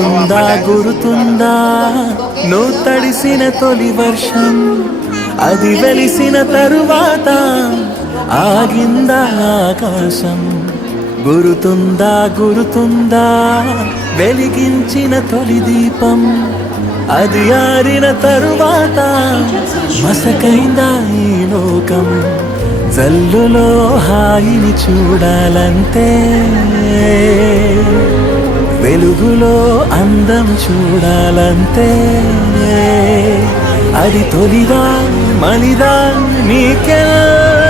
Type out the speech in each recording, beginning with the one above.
గురుతుందా గురుతుందా నువ్వు తడిసిన తొలి వర్షం అది వెలిసిన తరువాత ఆగిందా ఆకాశం గురుతుందా గురుతుందా వెలిగించిన తొలి దీపం అది ఆరిన తరువాత మసకైందా ఈ లోకం జల్లులో హాయిని చూడాలంటే వెలుగులో అందం చూడాలంటే అది తొలిదా malida నీకెందుకే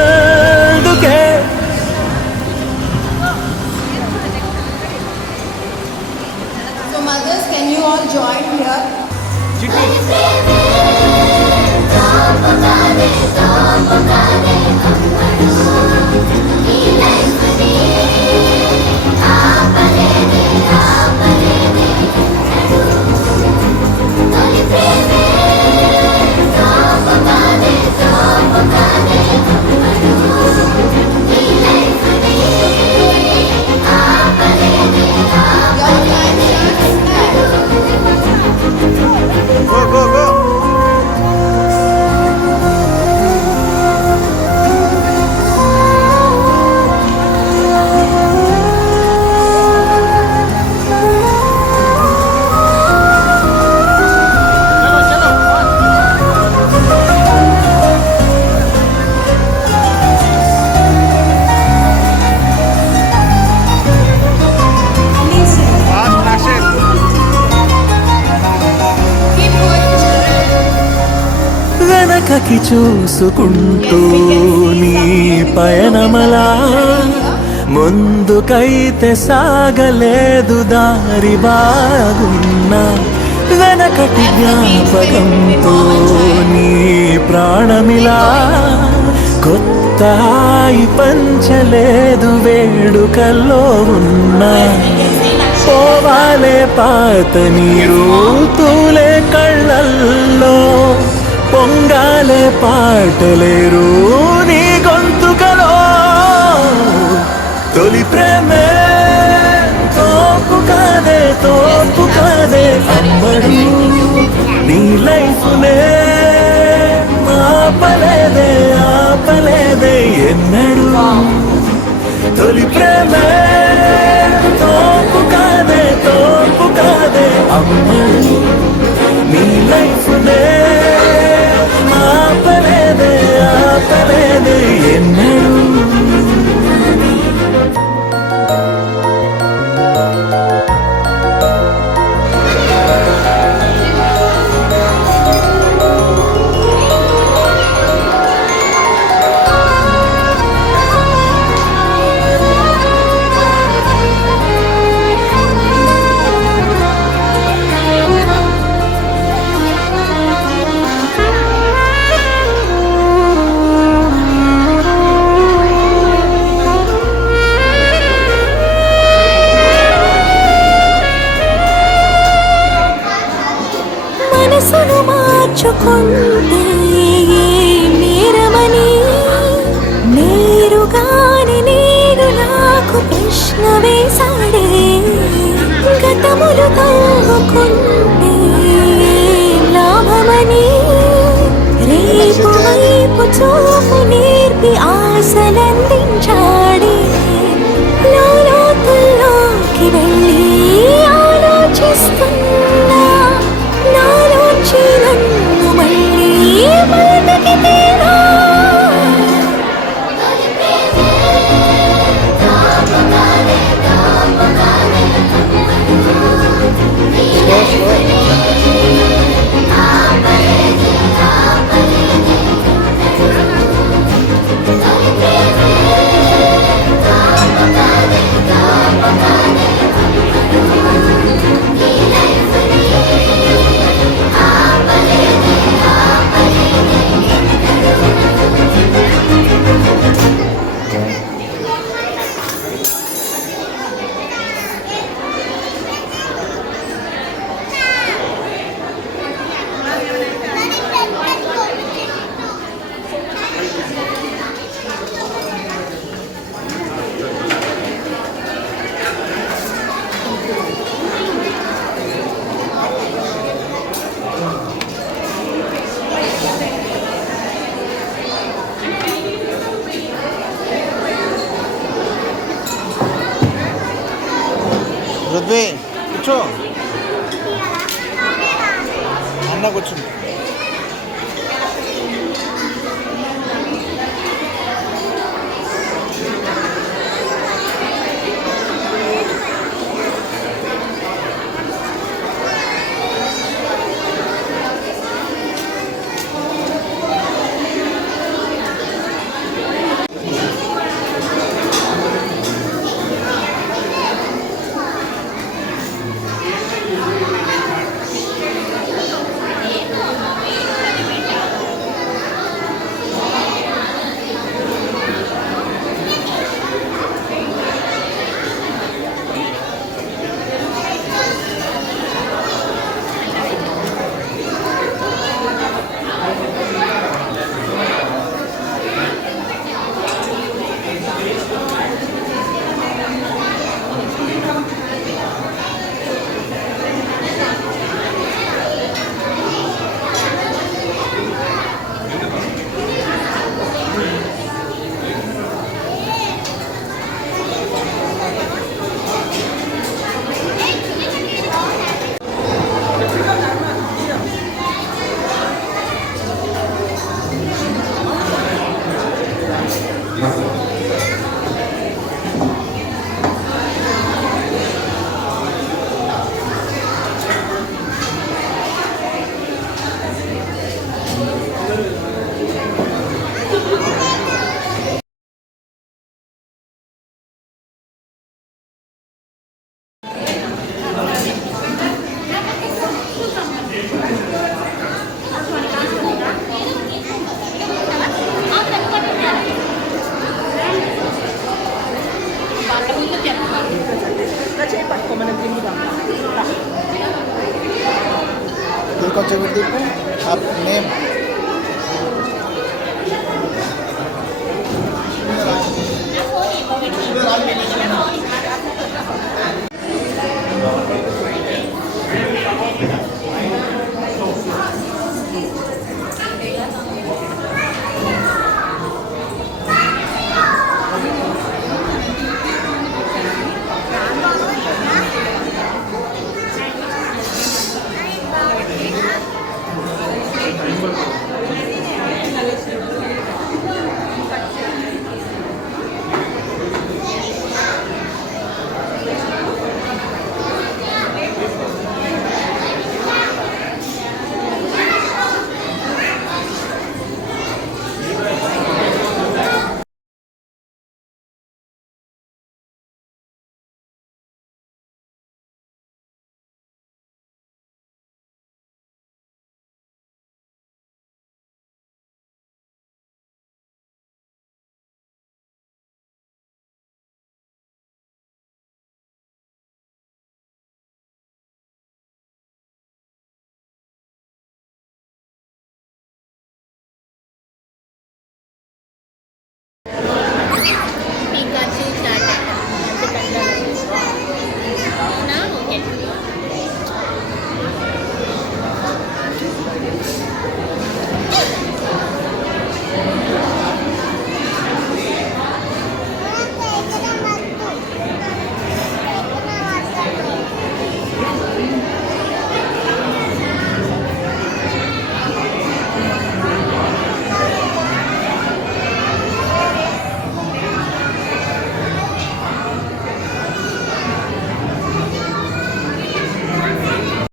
So mothers, can you all join here? వెనకకి చూసుకుంటూ నీ పయనమలా ముందుకైతే సాగలేదు దారి బాగున్నా వెనకటి జ్ఞాపకంతో నీ ప్రాణమిలా కొత్త హాయి పంచలేదు వేడుకల్లో ఉన్నా పోవాలే పాత నీరు తూలే కళ్ళల్లో పొంగాలే పాటలేరు నీ గొంతుకలో తొలి ప్రేమే తోపు కాదే అమ్మడు నీ లైఫ్నే ఆపలేదే ఎన్నడు తొలి ప్రేమే తోపు కాదే అమ్మడు నీ లైఫ్నే ఆపలేదే ఎన్నడు మనసును మార్చుకుంటే నేరమని నేరుగానే నేను నాకు ప్రశ్న వేశాడే గతములు తవ్వుకుంటే లాభమని రేపు వైపు చూపు నేర్పి ఆశలందించాడే లోతుల్లోకి వెళ్ళి ఆలోచిస్తున్నా నాలోంచి నన్ను మళ్ళీ బయటకి తీరా పృథ్వీ కూర్చో, అన్న కూర్చో. కొంచెం నేమ్